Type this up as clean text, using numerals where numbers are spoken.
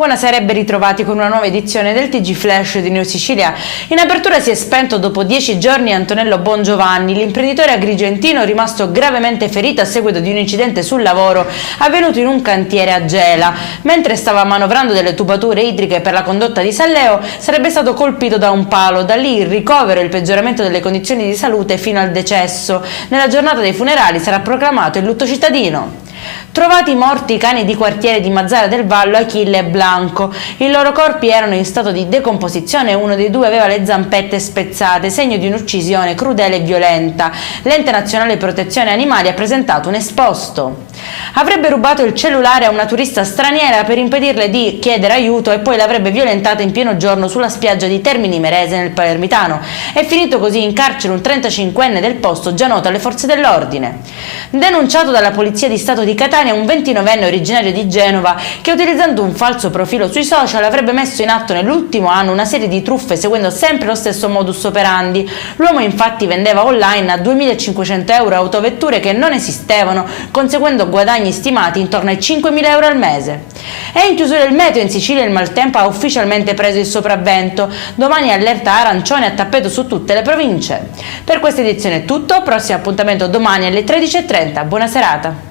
Buonasera e ben ritrovati con una nuova edizione del TG Flash di New Sicilia. In apertura si è spento dopo 10 giorni Antonello Bongiovanni, l'imprenditore agrigentino rimasto gravemente ferito a seguito di un incidente sul lavoro avvenuto in un cantiere a Gela. Mentre stava manovrando delle tubature idriche per la condotta di Salleo, sarebbe stato colpito da un palo. Da lì il ricovero e il peggioramento delle condizioni di salute fino al decesso. Nella giornata dei funerali sarà proclamato il lutto cittadino. Trovati morti i cani di quartiere di Mazzara del Vallo, Achille e Blanco. I loro corpi erano in stato di decomposizione e uno dei due aveva le zampette spezzate, segno di un'uccisione crudele e violenta. L'Ente Nazionale Protezione Animali ha presentato un esposto. Avrebbe rubato il cellulare a una turista straniera per impedirle di chiedere aiuto e poi l'avrebbe violentata in pieno giorno sulla spiaggia di Termini Imerese nel Palermitano. È finito così in carcere un 35enne del posto già noto alle forze dell'ordine. Denunciato dalla Polizia di Stato di Catania un 29enne originario di Genova che utilizzando un falso profilo sui social avrebbe messo in atto nell'ultimo anno una serie di truffe seguendo sempre lo stesso modus operandi. L'uomo infatti vendeva online a 2.500 euro autovetture che non esistevano, conseguendo guadagni stimati intorno ai 5.000 euro al mese. È in chiusura il meteo, in Sicilia il maltempo ha ufficialmente preso il sopravvento. Domani allerta arancione a tappeto su tutte le province. Per questa edizione è tutto, prossimo appuntamento domani alle 13:30. Buona serata.